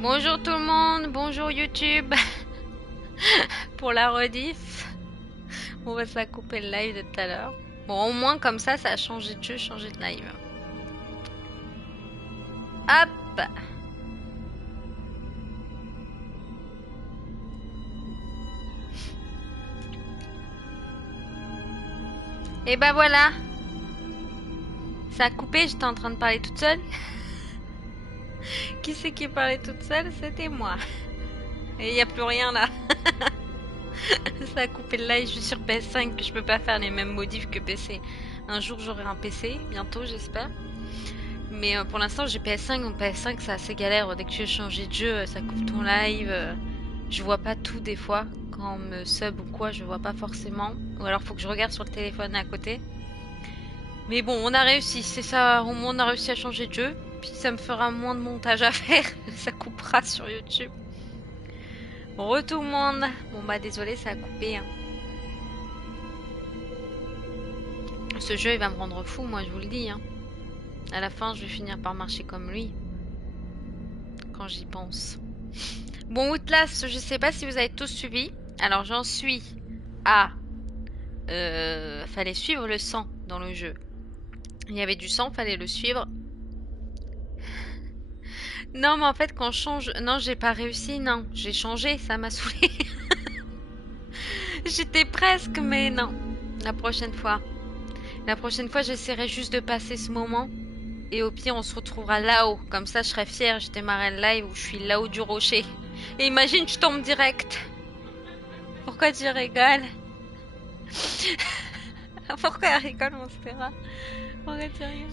Bonjour tout le monde, bonjour YouTube. Pour la rediff, on va se la couper le live de tout à l'heure. Bon, au moins comme ça a changé de jeu, changé de live. Hop. Et bah voilà. Ça a coupé, j'étais en train de parler toute seule. Qui c'est qui parlait toute seule? C'était moi. Et il n'y a plus rien là. Ça a coupé le live, je suis sur PS5, que je peux pas faire les mêmes modifs que PC. Un jour j'aurai un PC, bientôt j'espère. Mais pour l'instant j'ai PS5, donc PS5 c'est assez galère. Dès que je veux changer de jeu, ça coupe ton live. Je vois pas tout des fois. Quand on me sub ou quoi, je vois pas forcément. Ou alors faut que je regarde sur le téléphone à côté. Mais bon, on a réussi, c'est ça, au moins on a réussi à changer de jeu. Puis ça me fera moins de montage à faire, ça coupera sur YouTube. Re tout le monde. Bon bah désolé, ça a coupé. Hein. Ce jeu il va me rendre fou, moi je vous le dis. Hein. À la fin je vais finir par marcher comme lui. Quand j'y pense. Bon, Outlast, je sais pas si vous avez tous suivi. Alors j'en suis à... fallait suivre le sang dans le jeu. Il y avait du sang, fallait le suivre. Non, mais en fait, quand je change... Non, j'ai pas réussi, non. J'ai changé, ça m'a saoulé. J'étais presque, mais non. La prochaine fois. La prochaine fois, j'essaierai juste de passer ce moment. Et au pire, on se retrouvera là-haut. Comme ça, je serai fière. Je démarrerai le live où je suis là-haut du rocher. Et imagine, je tombe direct. Pourquoi tu rigoles? Pourquoi elle rigole, Monstera? Pourquoi tu rigoles?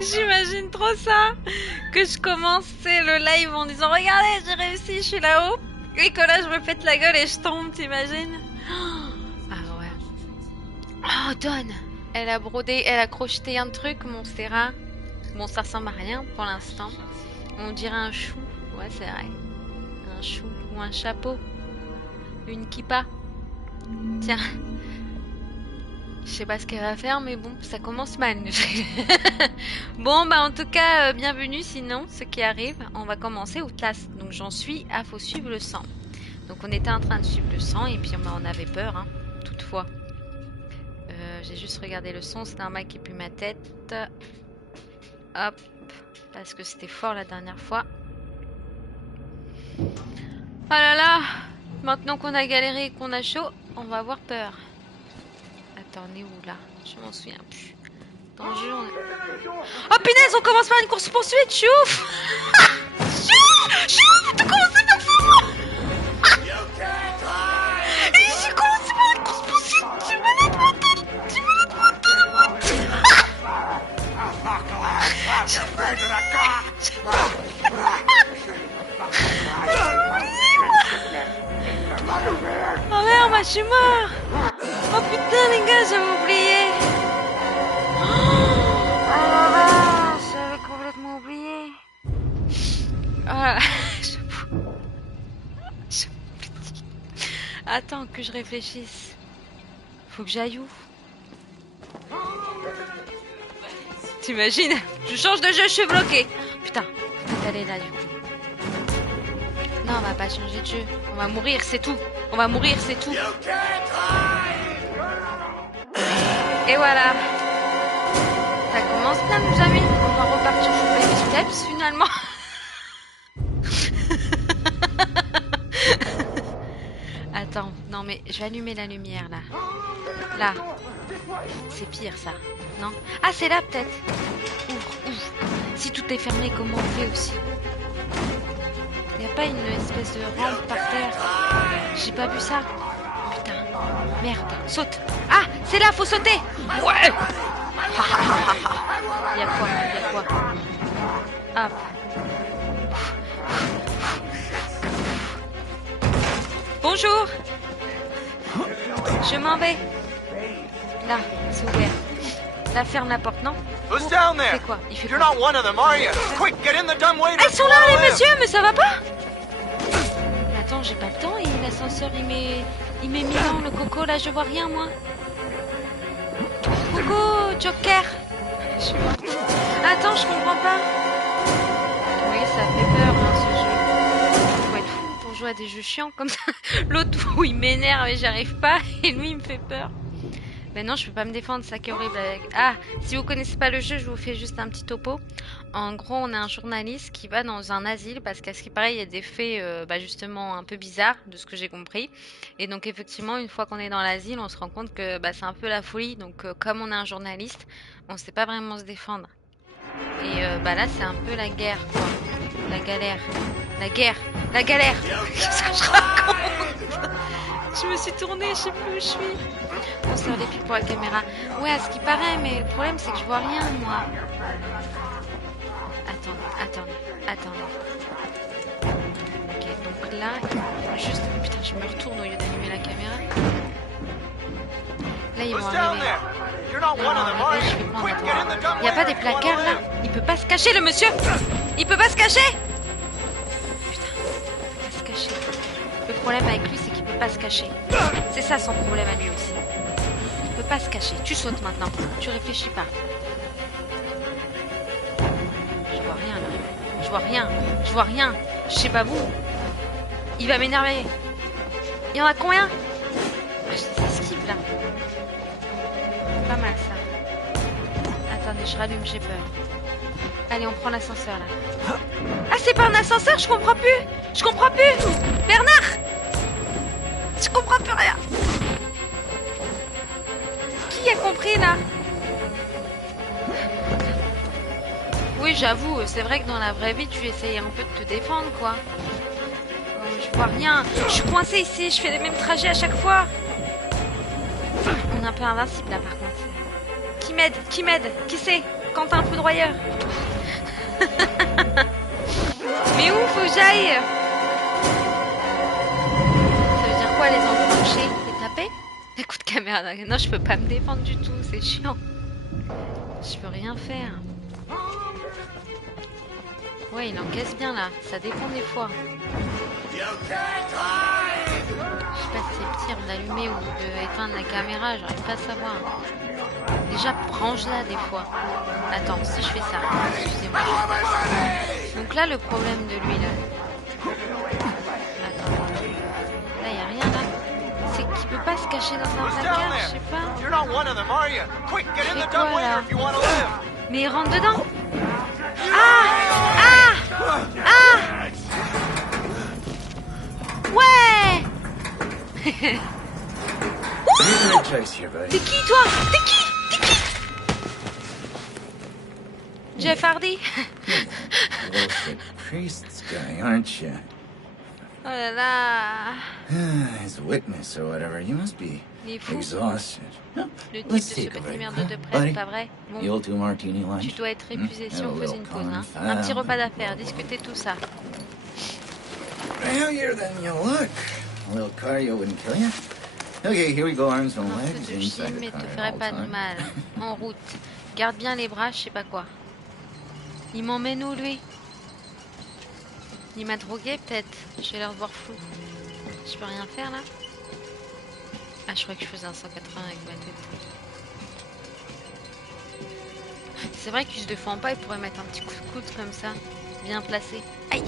J'imagine trop ça, que je commence le live en disant regardez j'ai réussi, je suis là-haut, et que là je me pète la gueule et je tombe, t'imagines? Ah ouais. Oh Dawn, elle a brodé, elle a crocheté un truc, Monstera. Bon ça ressemble à rien pour l'instant. On dirait un chou, ouais c'est vrai. Un chou ou un chapeau, une kippa. Tiens. Je sais pas ce qu'elle va faire, mais bon, ça commence mal. Bon, bah en tout cas, bienvenue sinon, ceux qui arrivent. On va commencer Outlast. Donc j'en suis à faut suivre le sang. Donc on était en train de suivre le sang et puis on avait peur, hein, toutefois. J'ai juste regardé le son, c'est normal qu'il pue ma tête. Hop, parce que c'était fort la dernière fois. Oh là là, maintenant qu'on a galéré et qu'on a chaud, on va avoir peur. Attends, on est où là? Je m'en souviens plus. Dans le jeu, on... Oh punaise, on commence par une course poursuite, chouf. Chouf, t'as commencé par ça. Et j'ai commencé par une course poursuite. Tu me Oh merde, moi je suis mort. Oh putain les gars, j'avais oublié. Oh là, j'avais complètement oublié. Ah, attends que je réfléchisse. Faut que j'aille où? T'imagines? Je change de jeu, je suis bloquée. Putain, faut aller là du coup. Non, on va pas changer de jeu. On va mourir, c'est tout. On va mourir, c'est tout. Et voilà. Ça commence bien, nos amis. On va repartir sur Baby Steps finalement. Attends, non mais je vais allumer la lumière là. Là. C'est pire ça, non? Ah, c'est là peut-être. Ouvre. Si tout est fermé, comment on fait aussi? Y a pas une espèce de rampe par terre? J'ai pas vu ça. Putain, merde, saute. Ah, c'est là, faut sauter. Ouais. Y a quoi? Hop. Bonjour. Je m'en vais. Là, c'est ouvert. Là, ferme la porte, non? Who's down there? C'est quoi? Il fait You're quoi? not one of them, are you? Quick, get in the dumb waiter. Ah, ils sont là, les messieurs, mais ça va pas? Mais attends, j'ai pas le temps et l'ascenseur, il met mis dans le coco, là, je vois rien, moi. Coco, Joker. Je suis morte. Attends, je comprends pas. Oui, ça fait peur, hein, ce jeu. Faut être fou pour jouer à des jeux chiants comme ça. L'autre où il m'énerve et j'arrive pas, et lui il me fait peur. Mais non, je peux pas me défendre, ça qui est horrible. Ah, si vous connaissez pas le jeu, je vous fais juste un petit topo. En gros, on a un journaliste qui va dans un asile parce qu'à ce qui paraît, il y a des faits justement un peu bizarres, de ce que j'ai compris. Et donc effectivement, une fois qu'on est dans l'asile, on se rend compte que c'est un peu la folie. Donc comme on est un journaliste, on sait pas vraiment se défendre. Et là, c'est un peu la guerre, quoi. La galère. La guerre. La galère. Qu'est-ce que je raconte? Je me suis tournée, je sais plus où je suis. On sort les pieds pour la caméra. Ouais, à ce qui paraît, mais le problème c'est que je vois rien, moi. Attendez. Ok, donc là, juste... Putain, je me retourne au lieu d'allumer la caméra. Là, ils vont arriver. Je vais prendre, attends. Il n'y a pas des placards, là? Il peut pas se cacher, le monsieur? Il peut pas se cacher? Putain, il peut pas se cacher. Le problème avec lui, c'est qu'il peut pas se cacher. C'est ça son problème à lui aussi. Il peut pas se cacher. Tu sautes maintenant. Tu réfléchis pas. Je vois rien là. Je vois rien. Je sais pas vous. Il va m'énerver. Il y en a combien? Ah, je les esquive là. Pas mal ça. Attendez, je rallume, j'ai peur. Allez, on prend l'ascenseur là. Ah, c'est pas un ascenseur, je comprends plus. Bernard! Je comprends plus rien. Qui a compris là? Oui, j'avoue, c'est vrai que dans la vraie vie, tu essayes un peu de te défendre, quoi. Je vois rien. Je suis coincée ici, je fais les mêmes trajets à chaque fois. On est un peu invincible là, par contre. Qui m'aide? Qui c'est? Quentin Foudroyeur. Mais où faut que j'aille? Ça veut dire quoi, les enclencher et taper? Écoute, caméra. Non, je peux pas me défendre du tout, c'est chiant. Je peux rien faire. Ouais, il encaisse bien là, ça dépend des fois. Je sais pas si c'est pire d'allumer ou d'éteindre la caméra, j'arrive pas à savoir. Déjà, range-la des fois. Attends, si je fais ça, excusez-moi. Donc là, le problème de lui là. Attends. Là, y a rien là. C'est qu'il peut pas se cacher dans un placard, je sais pas. C'est quoi là? Mais il rentre dedans. Ouais. T'es qui toi? T'es qui? Jeff Hardy. Priest's guy, aren't you? Oh là là. As a witness or whatever, you must be exhausted. Le type de Let's ce take a petit break, merde huh, de presse, buddy? pas vrai? Bon, The old 2 martini lunch. tu dois être épuisé si on A faisait little une pause, hein. confab. Un petit repas d'affaires, discuter tout ça. Heavier than you look. A little cardio wouldn't kill you. Okay, here we go, arms and Un legs peu de inside film, the mais car te at ferait all pas de times. mal. En route. Garde bien les bras, je sais pas quoi. Il m'emmène où, lui? Il m'a drogué, peut-être. J'ai l'air de voir flou. Je peux rien faire, là? Ah, je crois que je faisais un 180 avec ma tête. C'est vrai qu'il se défend pas, il pourrait mettre un petit coup de coude comme ça. Bien placé. Aïe!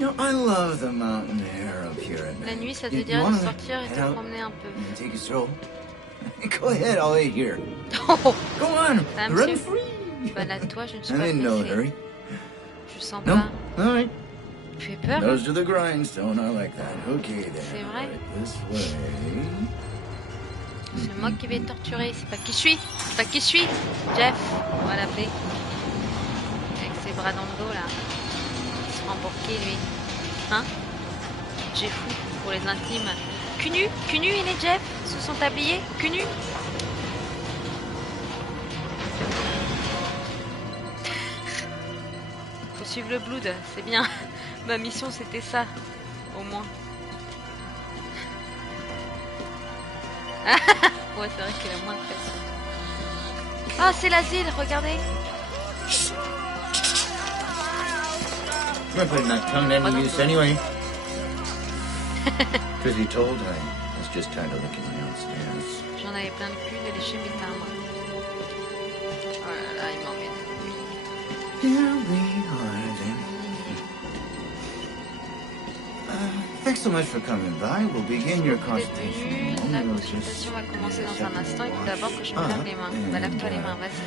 You know, I love the mountain air up here at La night. nuit, ça te You dirait de wanna sortir et head te out promener un peu. and take a stroll? Go ahead, I'll wait here. Oh! Go on, Ça, run monsieur. free. Balade-toi, je ne suis I'm pas in no pressée. hurry. Je sens No, pas. all right. Tu es peur? Nose to the grindstone, I like that. Okay then. C'est vrai? Right this way. C'est moi qui vais te torturer, c'est pas qui je suis. C'est pas qui je suis. Jeff, on va l'appeler. Avec ses bras dans le dos là. Il se prend pour qui lui? Hein? J'ai fou pour les intimes. Cunu, il est Jeff. Se sont habillés, Cunu. Faut suivre le blood, c'est bien. Ma mission c'était ça, au moins. Ouais, c'est vrai qu'il a moins de pression. Ah, c'est l'asile, regardez. We're putting that tongue to any use anyway. Truth be told, I was just tired of looking downstairs. J'en avais plein le cul de lécher mes timbres. Voilà. Here we are then. Thanks so much for coming by. We'll begin your consultation. La consultation va commencer dans un instant. Il faut d'abord que je me lave les mains. Bah, lave-toi les mains, vas-y.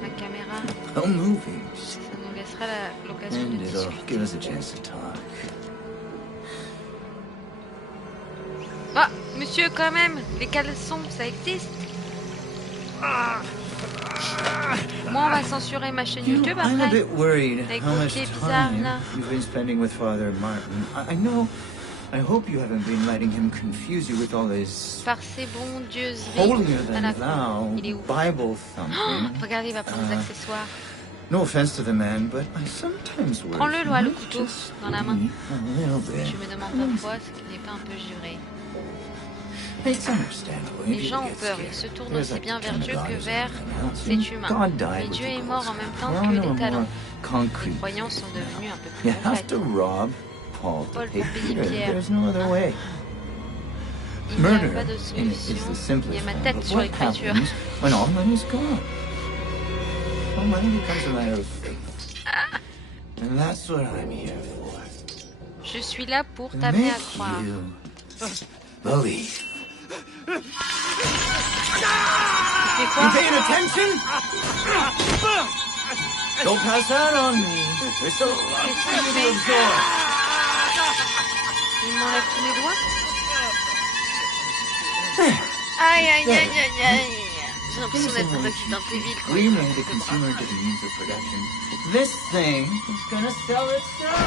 La caméra, Oh, movies. ça nous laissera l'occasion de And it'll give discuter. us a chance to talk. Ah, monsieur, quand même, les caleçons, ça existe. Moi, on va censurer ma chaîne YouTube I'm a après. bit worried Avec how vos much pieds bizarres, time là. you've been spending with Father Martin. I know. I hope you haven't been letting him confuse you with all his Par ses bondieuseries holier à than la thou con. Il est où? Bible Oh, thumping. regardez, il va prendre des accessoires. No offense to the man, but I sometimes worry. Prends-le, he Loi, le might couteau, just dans la main. be a little bit. Je me demande parfois ce qui n'est pas un peu juré. It's understandable. Les People gens ont get peur, scared. ils se tournent There's aussi a bien vers ton Dieu God que is vers everything else, cet and humain. God died Mais with Dieu the est mort en gospel. même temps We're que on a les more talents. Les concrete. croyants sont devenus un peu You plus have to concrets. rob Paul to Paul pay pour payer Peter. Pierre. There's no other way. Il n'y a Murder pas de is solution. the Il y simplest a ma form, tête but sur what l'écriture. happens when all money's gone? Well, money becomes a matter of faith. And that's what I'm here for. Je suis là pour To t'amener make à croire. you believe. Tu fais You quoi? paying attention? Don't pass that on me. There's a lot for you to absorb. Il m'enlève tous mes doigts? Aïe, aïe, aïe, aïe, aïe. J'ai l'impression d'être dans Resident Evil, quoi. We made a consumer to the means of production. This thing is gonna sell itself.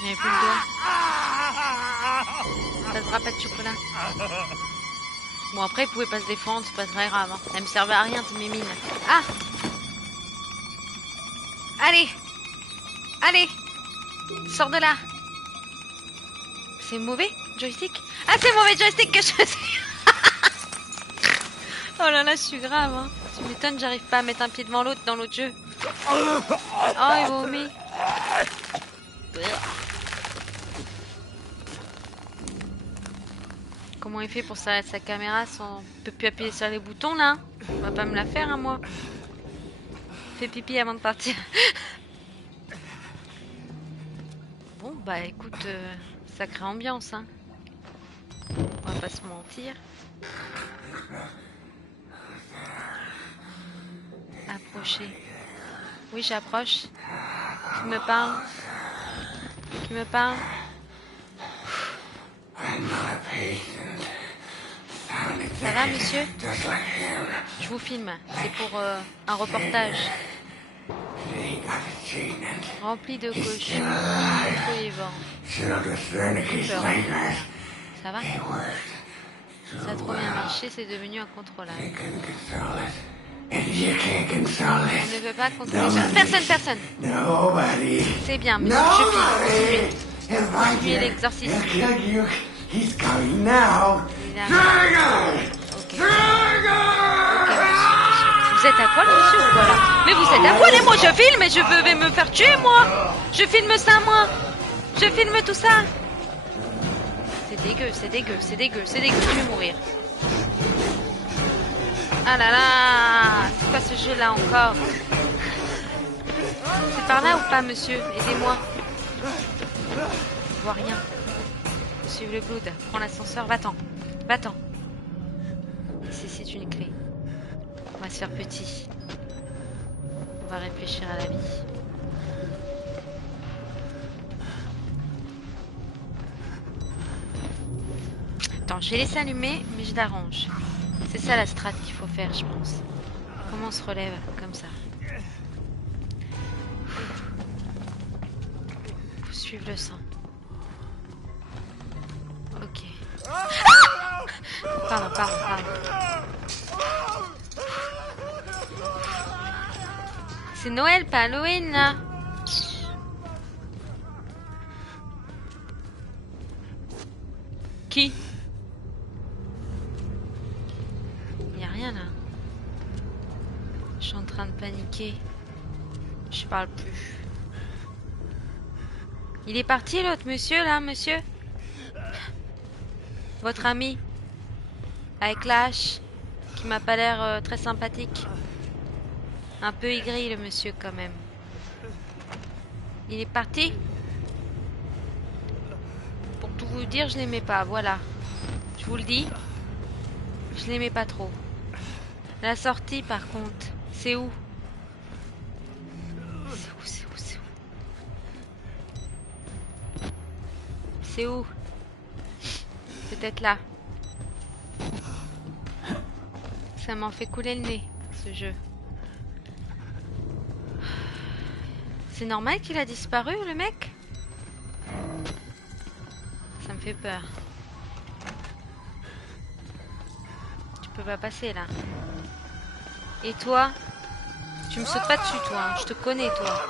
Il n'y avait plus de doigts. Ça se rappelle de chocolat. Bon, après, il pouvait pas se défendre, c'est pas très grave. Hein. Elle me servait à rien, toutes mes mines. Ah! Allez! Allez! Sors de là! C'est mauvais, joystick? Ah, c'est mauvais joystick que je faisais! Oh là là, je suis grave, hein. Tu m'étonnes, j'arrive pas à mettre un pied devant l'autre dans l'autre jeu. Oh, il vomit. Comment il fait pour s'arrêter sa caméra sans... On peut plus appuyer sur les boutons, là? On va pas me la faire, hein, moi. Fais pipi avant de partir. Bon, bah écoute, sacrée ambiance, hein. On va pas se mentir. Approcher. Oui, j'approche. Qui me parle? Qui me parle? Ça va, monsieur? Je vous filme. C'est pour un reportage. Rempli de cochons. Tout est vent. Peur. Ça va? Ça a trop bien marché, c'est devenu incontrôlable. On ne veut pas contrôler ça. Personne. C'est bien, monsieur. Je filme. Lui est l'exorciste. He's coming now. Ok. Ok, monsieur. Vous êtes à poil, monsieur, ou voilà? Mais vous êtes à poil et moi je filme et je vais me faire tuer, moi. Je filme ça, moi. Je filme tout ça. C'est dégueu. Je vais mourir. Ah là là. C'est quoi ce jeu-là encore? C'est par là ou pas, monsieur? Aidez-moi. Je vois rien. Suive le blood. Prends l'ascenseur. Va-t'en. C'est une clé. On va se faire petit. On va réfléchir à la vie. Attends, je vais laisser allumer, mais je l'arrange. C'est ça la strat qu'il faut faire, je pense. Comment on se relève comme ça? Faut suivre le sang. Ok. Ah! Pardon. C'est Noël, pas Halloween, là. Qui? Y a rien, là. Je suis en train de paniquer. Je parle plus. Il est parti, l'autre monsieur, là, monsieur? Votre ami? Avec la hache, qui m'a pas l'air très sympathique. Un peu aigri, le monsieur, quand même. Il est parti. Pour tout vous dire, je l'aimais pas, voilà. Je vous le dis. Je l'aimais pas trop. La sortie, par contre, c'est où? C'est où? Peut-être là. Ça m'en fait couler le nez, ce jeu. C'est normal qu'il a disparu, le mec? Ça me fait peur. Tu peux pas passer, là. Et toi? Tu me sautes pas dessus, toi. Hein. Je te connais, toi.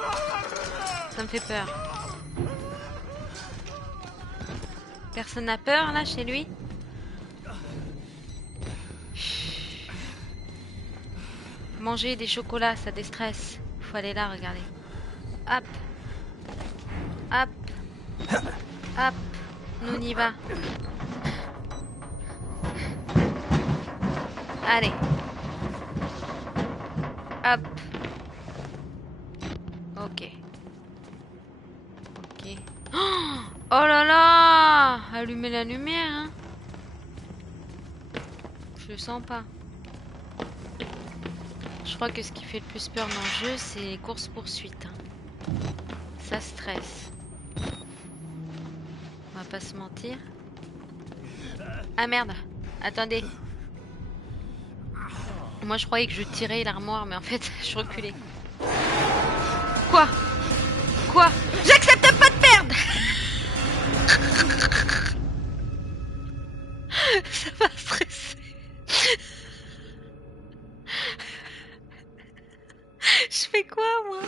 Ça me fait peur. Personne n'a peur, là, chez lui? Manger des chocolats, ça déstresse. Faut aller là, regardez. Hop. Hop. Hop. Nous on y va. Allez. Hop. Ok. Ok. Oh là là! Allumez la lumière, hein. Je le sens pas. Je crois que ce qui fait le plus peur dans le jeu, c'est les courses-poursuites. Hein. Ça stresse. On va pas se mentir. Ah merde! Attendez. Moi je croyais que je tirais l'armoire, mais en fait je reculais. Quoi? Quoi? J'accepte pas de perdre! Ça va stresser. Je fais quoi moi?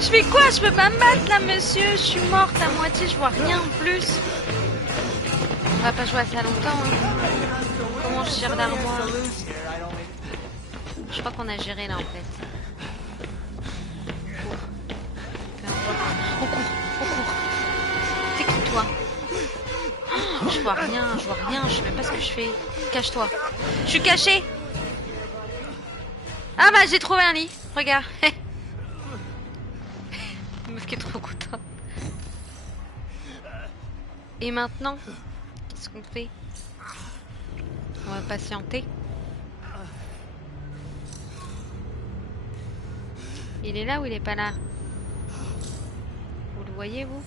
Je fais quoi? Je peux pas me battre là monsieur, je suis morte à moitié, je vois rien en plus. On va pas jouer à ça longtemps hein. Comment je gère l'armoire? Je crois qu'on a géré là en fait. Au cours, au cours. C'est qui toi? Oh, je vois rien, je sais même pas ce que je fais. Cache-toi. Je suis cachée. Ah bah j'ai trouvé un lit, regarde. Une meuf qui est trop contente. Et maintenant, qu'est-ce qu'on fait? On va patienter. Il est là ou il est pas là? Vous le voyez vous?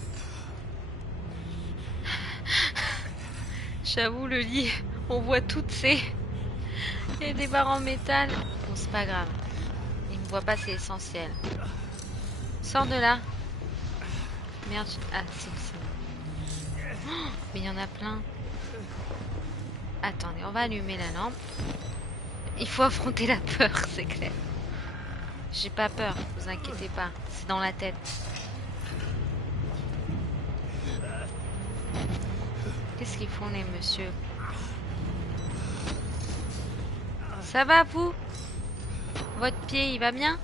J'avoue le lit, on voit toutes ces... Il y a des barres en métal. Bon c'est pas grave. Il me voit pas, c'est essentiel. Sors de là. Merde. Ah c'est oh, mais il y en a plein. Attendez, on va allumer la lampe. Il faut affronter la peur, c'est clair. J'ai pas peur, vous inquiétez pas. C'est dans la tête. Qu'est-ce qu'ils font les messieurs? Ça va vous? Votre pied, il va bien?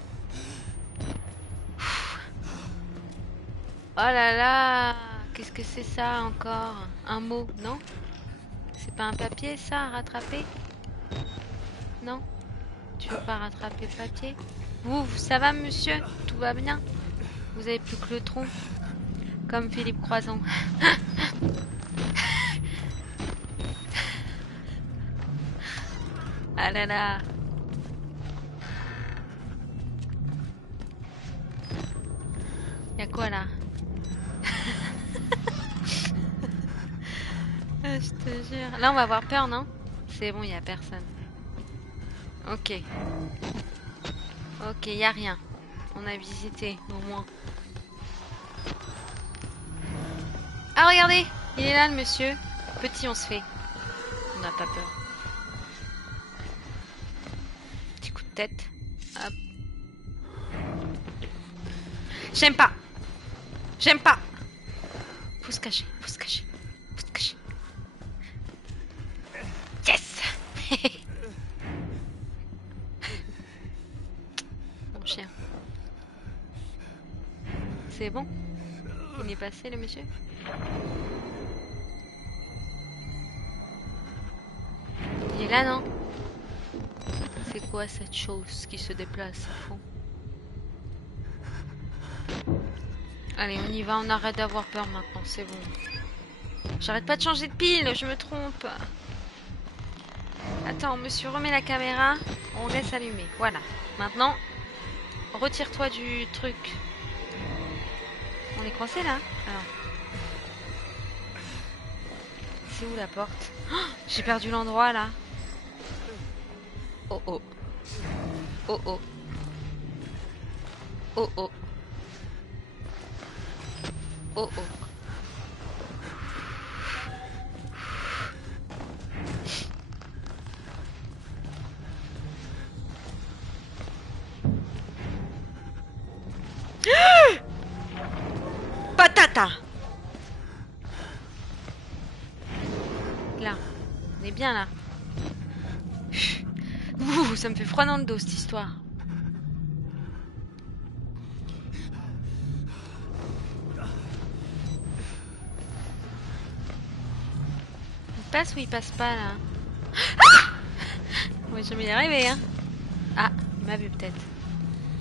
Oh là là! Qu'est-ce que c'est ça encore? Un mot, non? C'est pas un papier ça à rattraper? Non? Tu veux pas rattraper le papier? Vous, ça va monsieur? Tout va bien? Vous avez plus que le tronc? Comme Philippe Croison. Ah là là! Y'a quoi là? Je te jure. Là on va avoir peur, non? C'est bon, y a personne. Ok. Ok, y a rien. On a visité, au moins. Ah regardez! Il est là le monsieur. Petit on se fait. On n'a pas peur. Petit coup de tête. Hop. J'aime pas! J'aime pas! Faut se cacher, faut se cacher, faut se cacher. Yes! Mon chien. C'est bon? Il est passé le monsieur? Il est là non? C'est quoi cette chose qui se déplace à fond? Allez, on y va, on arrête d'avoir peur maintenant, c'est bon. J'arrête pas de changer de pile, je me trompe. Attends, monsieur, remets la caméra. On laisse allumer. Voilà. Maintenant, retire-toi du truc. On est coincé là? Alors. C'est où la porte? Oh, j'ai perdu l'endroit là. Oh oh. Oh oh. Oh oh. Oh oh. Patata. Là, on est bien là. Ouh, ça me fait froid dans le dos cette histoire. Il passe ou il passe pas là? Ah, on va jamais y arriver hein. Ah, il m'a vu peut-être.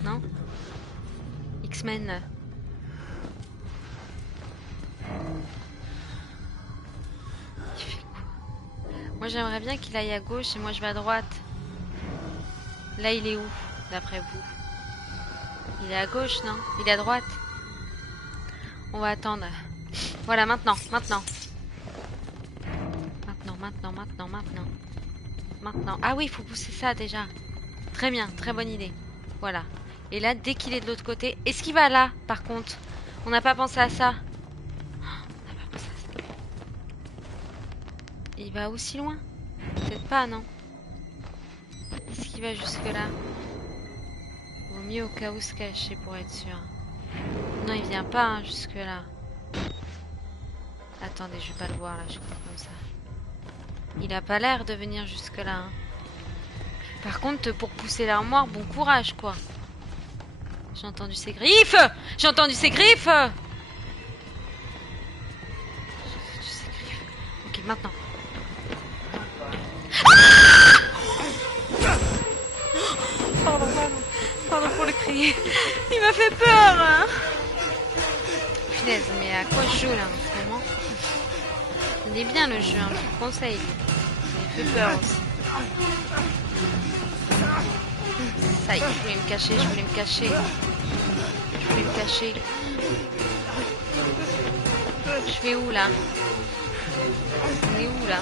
Non? X-Men. Il fait quoi? Moi j'aimerais bien qu'il aille à gauche et moi je vais à droite. Là il est où d'après vous? Il est à gauche non? Il est à droite? On va attendre. Voilà maintenant, maintenant. Maintenant. Ah oui, il faut pousser ça déjà. Très bien, très bonne idée. Voilà. Et là, dès qu'il est de l'autre côté... Est-ce qu'il va là, par contre? On n'a pas pensé à ça. On n'a pas pensé à ça. Il va aussi loin? Peut-être pas, non? Est-ce qu'il va jusque là? Vaut mieux au cas où se cacher pour être sûr. Non, il vient pas hein, jusque là. Attendez, je vais pas le voir là, je crois comme ça. Il a pas l'air de venir jusque là. Hein. Par contre, pour pousser l'armoire, bon courage quoi. J'ai entendu ses griffes. J'ai entendu ses griffes. Ok, maintenant. Ah pardon pour le cri. Il m'a fait peur. Hein. Punaise, mais à quoi je joue là en ce moment? Il est bien le jeu, hein, je vous conseille. Il me fait peur aussi. Ça y est, je voulais me cacher. Je vais où là? On est où là?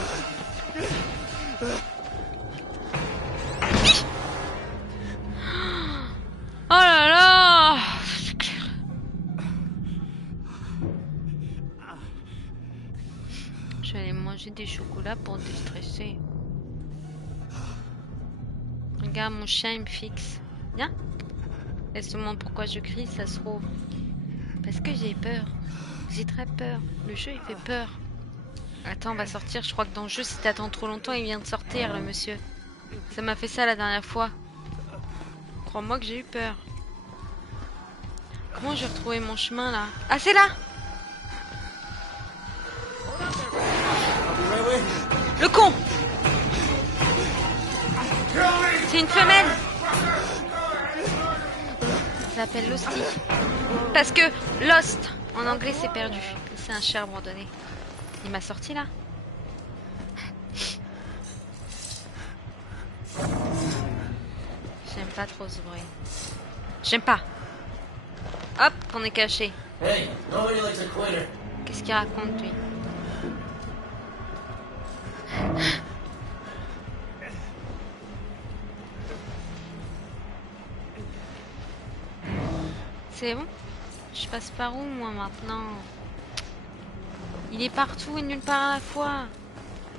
Oh là là! C'est clair. Je vais aller manger des chocolats pour déstresser. Regarde, mon chien il me fixe. Viens. Elle se demande pourquoi je crie, ça se trouve. Parce que j'ai peur. J'ai très peur. Le jeu il fait peur. Attends, on va sortir. Je crois que dans le jeu, si t'attends trop longtemps, il vient de sortir, le monsieur. Ça m'a fait ça la dernière fois. Crois-moi que j'ai eu peur. Comment j'ai retrouvé mon chemin là? Ah, c'est là! Le con! C'est une femelle! Ça s'appelle Losty. Parce que Lost, en anglais, c'est perdu. C'est un chien abandonné. Il m'a sorti là? J'aime pas trop ce bruit. J'aime pas. Hop, on est caché. Hey, nobody likes a quitter. Qu'est-ce qu'il raconte lui? C'est bon? Je passe par où moi maintenant? Il est partout et nulle part à la fois.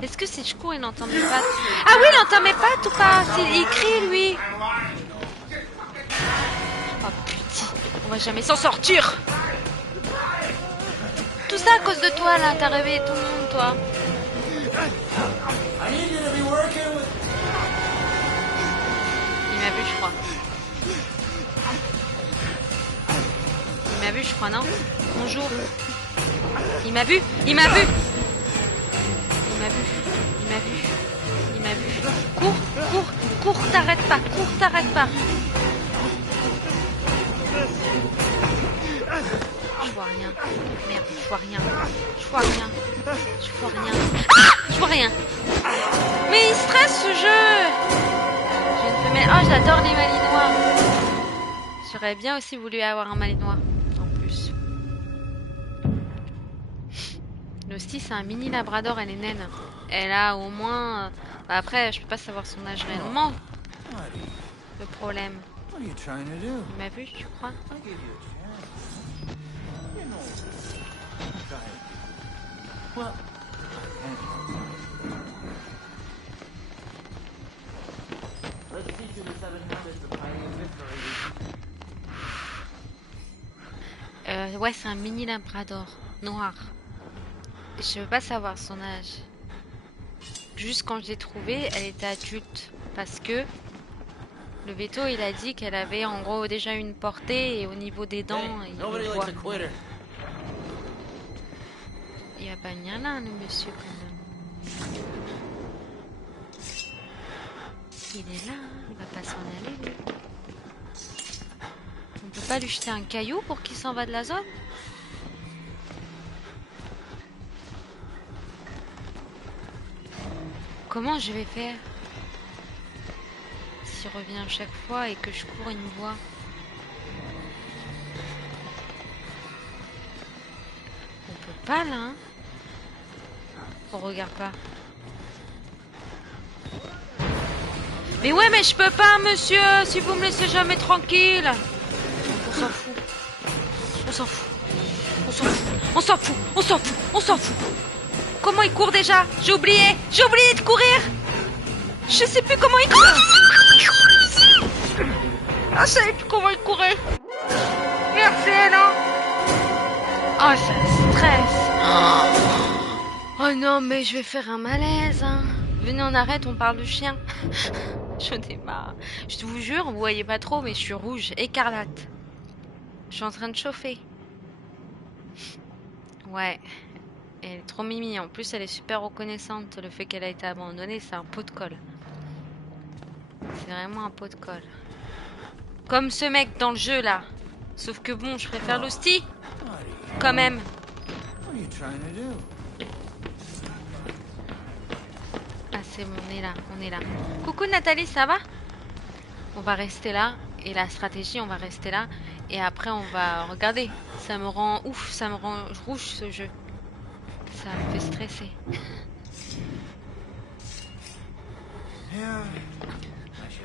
Est-ce que si je cours il entend mes pattes? Ah oui, il entend mes pattes ou pas? Il crie lui. Oh putain, on va jamais s'en sortir. Tout ça à cause de toi là, t'as réveillé tout le monde toi. Il m'a vu je crois. Il m'a vu je crois non? Bonjour. Il m'a vu. Il m'a vu. Il m'a vu. Il m'a vu. Il m'a vu. Cours, t'arrêtes pas. Je vois rien. vois rien. Je vois rien. Je vois rien. Ah, je vois rien. Mais il stresse ce jeu. J'ai une femelle. Oh, j'adore les malinois. J'aurais bien aussi voulu avoir un malinois en plus. L'hostie, c'est un mini labrador, elle est naine. Elle a au moins... Bah après, je peux pas savoir son âge réellement. Le problème. What are you trying to do? Il m'a vu, tu crois? I gave you a chance. You know. Try it. Well, Let's teach you the 7 habits of highly victory. Ouais, c'est un mini labrador noir. Je veux pas savoir son âge. Juste quand je l'ai trouvée, elle était adulte. Parce que le veto, il a dit qu'elle avait en gros déjà une portée et au niveau des dents, Hey, il nobody le likes voit. a quitter. Il va pas venir là, le monsieur, quand même. Il est là, hein, il va pas s'en aller, lui. On peut pas lui jeter un caillou pour qu'il s'en va de la zone? Comment je vais faire s'il revient à chaque fois et que je cours, il me voit? On peut pas là, hein? On regarde pas. Mais ouais, mais je peux pas, monsieur, si vous me laissez jamais tranquille. On s'en fout. On s'en fout. On s'en fout. On s'en fout. On s'en fout. On s'en fout. Comment il court déjà? J'ai oublié de courir. Je sais plus comment il court. Ah, je savais plus comment il courait. Merci, non. Oh, ça stresse. Oh non, mais je vais faire un malaise, hein. Venez, on arrête, on parle de chien. J'en ai marre. Je vous jure, vous voyez pas trop, mais je suis rouge, écarlate. Je suis en train de chauffer. Ouais. Elle est trop mimi. En plus, elle est super reconnaissante. Le fait qu'elle a été abandonnée, c'est un pot de colle. C'est vraiment un pot de colle. Comme ce mec dans le jeu, là. Sauf que bon, je préfère l'hostie. Quand même. what are you trying to do? Ah, c'est bon, on est là, on est là. Coucou Nathalie, ça va? On va rester là. Et la stratégie, on va rester là. Et après, on va regarder. Ça me rend ouf, ça me rend rouge ce jeu. Ça me fait stresser. Yeah.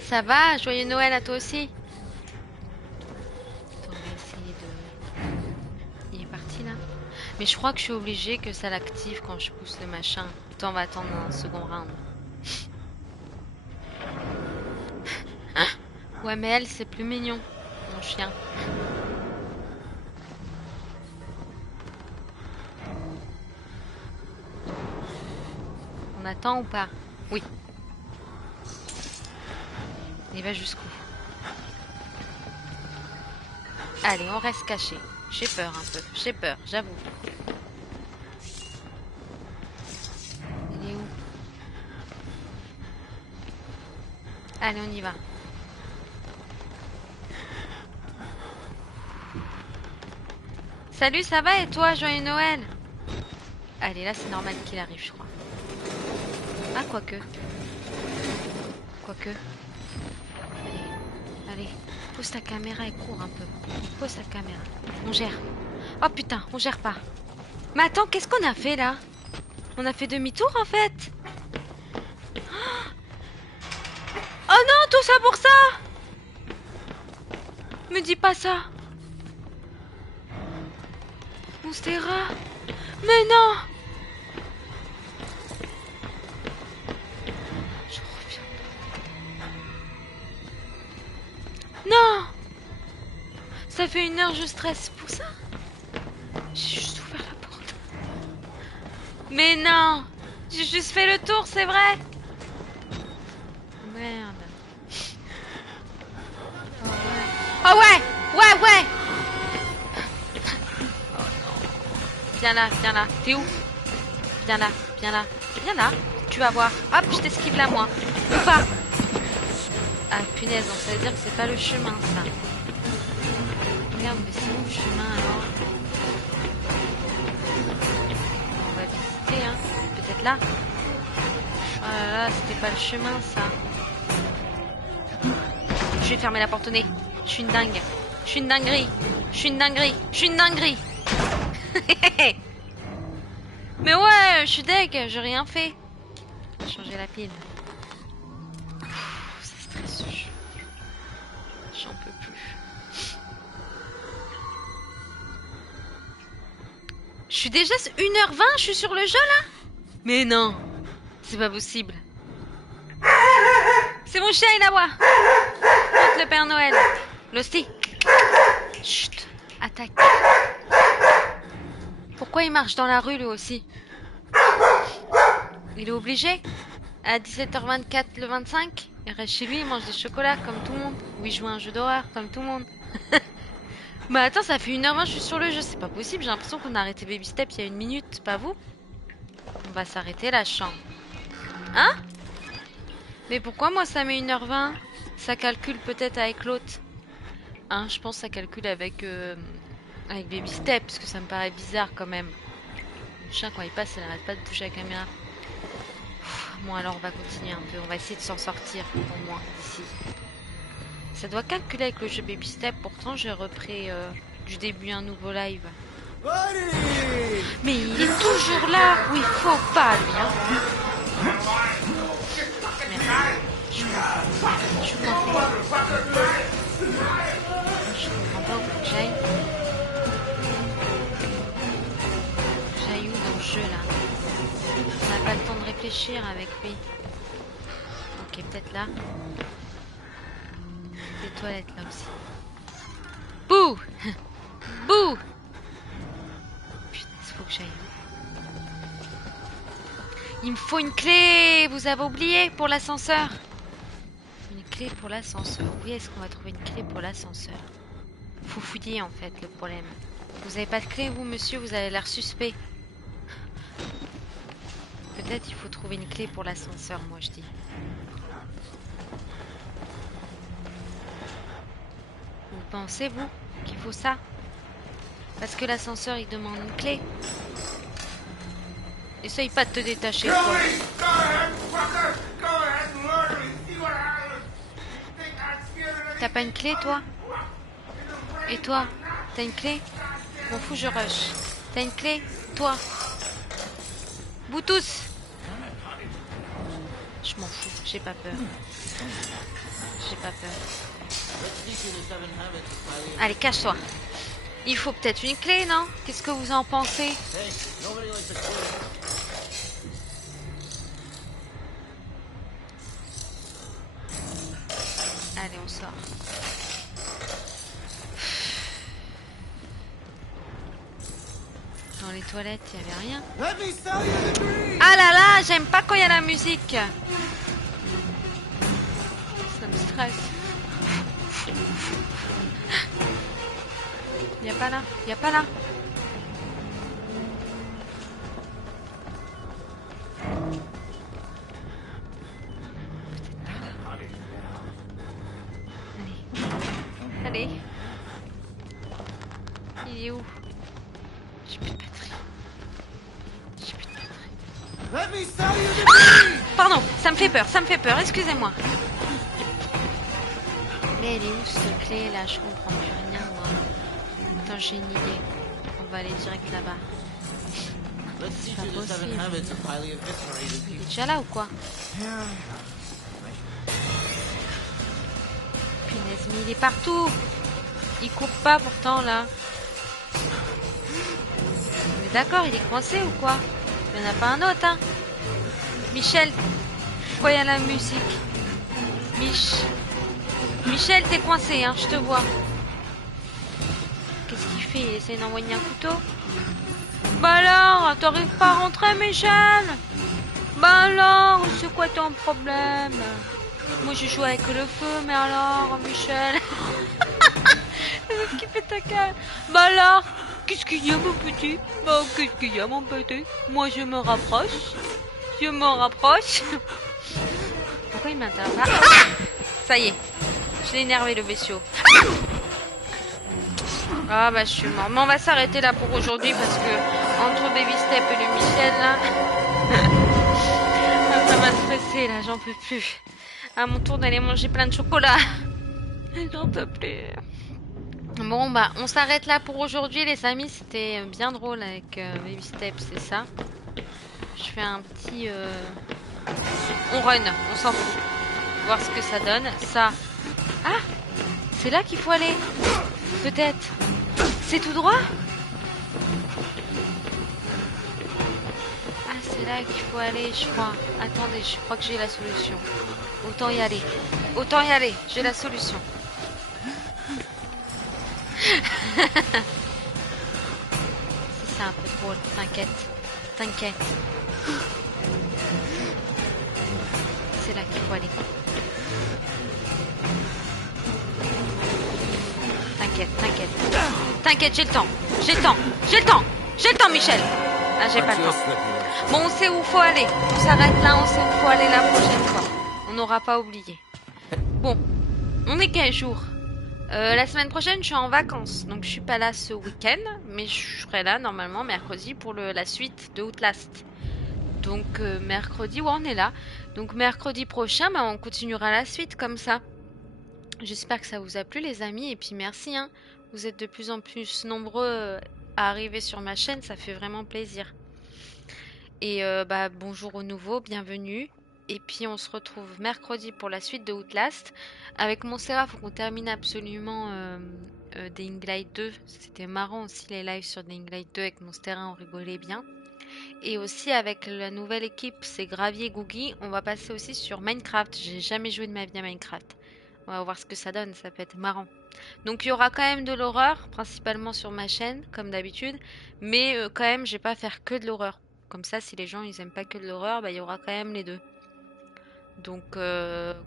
Ça va? Joyeux Noël à toi aussi. Attends, on va essayer de... Il est parti là? Mais je crois que je suis obligée que ça l'active quand je pousse le machin. Attends, on va attendre un second round. Ouais, mais elle, c'est plus mignon, mon chien. On attend ou pas? Oui. Il va jusqu'où? Allez, on reste caché. J'ai peur un peu. J'ai peur, j'avoue. Il est où? Allez, on y va. Salut, ça va et toi? Joyeux Noël. Allez, là, c'est normal qu'il arrive, je crois. Ah, quoique. Quoique. Allez, allez. Pose ta caméra et cours un peu. Pose ta caméra. On gère. Oh putain, on gère pas. Mais attends, qu'est-ce qu'on a fait là? On a fait demi-tour en fait. Oh non, tout ça pour ça? Me dis pas ça. Monstera. Mais non. Je reviens pas. Non. Ça fait 1 heure je stresse pour ça. J'ai juste ouvert la porte. Mais non. J'ai juste fait le tour, c'est vrai. Merde. Oh ouais. Oh ouais. Ouais, ouais. Oh non. Viens là, viens là. T'es où? Viens là, viens là. Viens là. Tu vas voir. Hop, je t'esquive là, moi. Ou pas? Ah, punaise, donc ça veut dire que c'est pas le chemin, ça. Regarde, mais c'est où le chemin, alors? être là. Oh là là, c'était pas le chemin ça. Je vais fermer la porte au nez. Je suis une dingue. Je suis une dinguerie. Je suis une dinguerie. Je suis une dinguerie. Mais ouais, je suis deg, j'ai rien fait. Je vais changer la pile. Ça stresse ce jeu. J'en peux plus. Je suis déjà 1h20, je suis sur le jeu là? Mais non, c'est pas possible. C'est mon chien, il aboie. Contre le Père Noël. L'hostie. Chut, attaque. Pourquoi il marche dans la rue lui aussi? Il est obligé? À 17h24 le 25, il reste chez lui, il mange des chocolats comme tout le monde. Ou il joue à un jeu d'horreur comme tout le monde. Bah attends, ça fait 1h20, je suis sur le jeu, c'est pas possible. J'ai l'impression qu'on a arrêté Baby Step il y a 1 minute, pas vous? On va s'arrêter la chambre. Hein? Mais pourquoi moi ça met 1h20? Ça calcule peut-être avec l'autre. Hein, je pense que ça calcule avec Baby Step, parce que ça me paraît bizarre quand même. Le chien quand il passe, il n'arrête pas de toucher la caméra. Bon alors on va continuer un peu, on va essayer de s'en sortir au moins d'ici. Ça doit calculer avec le jeu Baby Step, pourtant j'ai repris du début un nouveau live. Mais il est toujours là où il faut pas lui hein. Merde. Je comprends pas où faut que j'aille. J'aille où dans le jeu là? On n'a pas le temps de réfléchir avec lui. Ok, peut-être là. Des toilettes là aussi. Bouh! Bouh! Putain, il faut que j'aille. Il me faut une clé! Vous avez oublié pour l'ascenseur? Une clé pour l'ascenseur. Où est-ce qu'on va trouver une clé pour l'ascenseur? Faut fouiller en fait le problème. Vous avez pas de clé vous monsieur? Vous avez l'air suspect. Peut-être il faut trouver une clé pour l'ascenseur, moi je dis. Vous pensez, vous, qu'il faut ça? Parce que l'ascenseur, il demande une clé. Essaye pas de te détacher, toi. T'as pas une clé, toi? Et toi? T'as une clé? M'en fous, je rush. T'as une clé? Toi? Vous tous? Je m'en fous, j'ai pas peur. J'ai pas peur. Allez, cache-toi. Il faut peut-être une clé, non? Qu'est-ce que vous en pensez? Allez, on sort. Dans les toilettes, il n'y avait rien. Ah là là, j'aime pas quand il y a la musique. Ça me stresse. Il n'y a pas là, il n'y a pas là. Allez. Allez. Il est où? J'ai plus de batterie. J'ai plus de batterie. Pardon, ça me fait peur, excusez-moi. Mais elle est où cette clé là? Je comprends plus rien moi. Attends, j'ai une idée. On va aller direct là-bas. C'est pas possible. Il est déjà là ou quoi? Punaise, mais il est partout. Il court pas pourtant là. Mais d'accord, il est coincé ou quoi? Il n'y en a pas un autre, hein? Michel, pourquoi il y a la musique? Michel, t'es coincé, hein, je te vois. Qu'est-ce qu'il fait? Il essaie d'envoyer un couteau? Bah alors, t'arrives pas à rentrer, Michel? Bah alors, c'est quoi ton problème? Moi, je joue avec le feu, mais alors, Michel? Qu'est-ce qu'il fait ta gueule? Bah alors, qu'est-ce qu'il y a, mon petit? Bah, qu'est-ce qu'il y a, mon petit? Moi, je me rapproche. Pourquoi il m'intéresse pas? Ah, ça y est. Je l'ai énervé, le bestiau. Ah bah je suis mort. Mais on va s'arrêter là pour aujourd'hui parce que entre Baby Step et le Michel là... pressée là, j'en peux plus. À mon tour d'aller manger plein de chocolat. J'en peux plus. Bon bah on s'arrête là pour aujourd'hui les amis, c'était bien drôle avec Baby Steps, c'est ça. Je fais un petit... On run, on s'en fout. Voir ce que ça donne. Ça... Ah, c'est là qu'il faut aller. Peut-être. C'est tout droit? Ah, c'est là qu'il faut aller, je crois. Attendez, je crois que j'ai la solution. Autant y aller. Autant y aller, j'ai la solution. C'est un peu drôle, t'inquiète. T'inquiète. C'est là qu'il faut aller. T'inquiète, t'inquiète. T'inquiète, j'ai le temps. J'ai le temps. J'ai le temps. J'ai le temps, Michel. Ah, j'ai pas le temps. Bon, on sait où faut aller. On s'arrête là, on sait où faut aller la prochaine fois. On n'aura pas oublié. Bon, on est quel jour? La semaine prochaine, je suis en vacances. Donc, je suis pas là ce week-end. Mais je serai là, normalement, mercredi pour la suite de Outlast. Donc, mercredi, ouais, on est là. Donc, mercredi prochain, bah, on continuera la suite comme ça. J'espère que ça vous a plu les amis et puis merci hein. Vous êtes de plus en plus nombreux à arriver sur ma chaîne, ça fait vraiment plaisir. Et bah bonjour aux nouveaux, bienvenue. Et puis on se retrouve mercredi pour la suite de Outlast. Avec Montserrat, faut qu'on termine absolument Dying Light 2. C'était marrant aussi les lives sur Dying Light 2 avec Montserrat, on rigolait bien. Et aussi avec la nouvelle équipe, c'est Gravier Googie, on va passer aussi sur Minecraft. J'ai jamais joué de ma vie à Minecraft. On va voir ce que ça donne, ça peut être marrant. Donc il y aura quand même de l'horreur, principalement sur ma chaîne, comme d'habitude. Mais quand même, je vais pas faire que de l'horreur. Comme ça, si les gens ils aiment pas que de l'horreur, bah, il y aura quand même les deux. Donc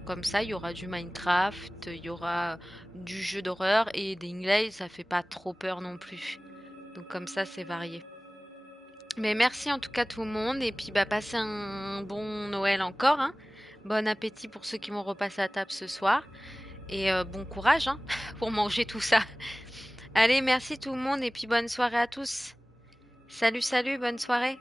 comme ça, il y aura du Minecraft, il y aura du jeu d'horreur. Et des Inglés, ça fait pas trop peur non plus. Donc comme ça, c'est varié. Mais merci en tout cas tout le monde. Et puis bah passez un bon Noël encore. Hein. Bon appétit pour ceux qui vont repasser à table ce soir. Et bon courage hein, pour manger tout ça. Allez, merci tout le monde et puis bonne soirée à tous. Salut, salut, bonne soirée.